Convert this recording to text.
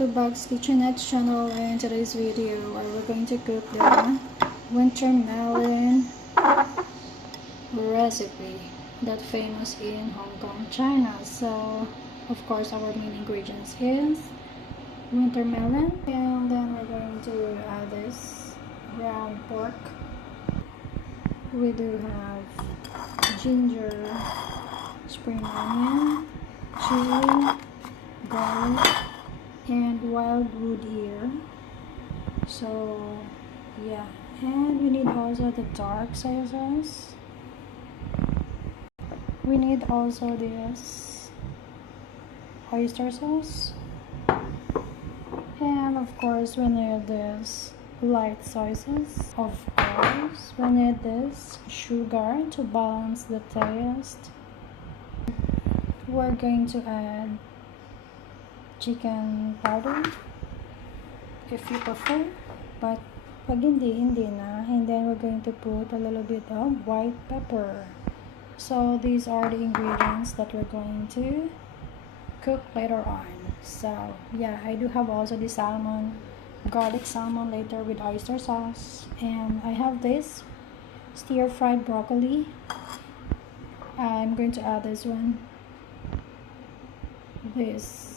to Bugs Kitchenette channel, and in today's video we're going to cook the winter melon recipe that famous in Hong Kong, China. So of course our main ingredients is winter melon, and then we're going to add this ground pork. We do have ginger, spring onion, chili, garlic, and wildwood here. So yeah, and we need also the dark soy sauce. We need also this oyster sauce, and of course we need this light soy sauce. Of course we need this sugar to balance the taste. We're going to add chicken powder if you prefer, but pag hindi na. And then we're going to put a little bit of white pepper. So these are the ingredients that we're going to cook later on. So yeah, I do have also the salmon, garlic salmon later with oyster sauce, and I have this stir-fried broccoli. I'm going to add this one, this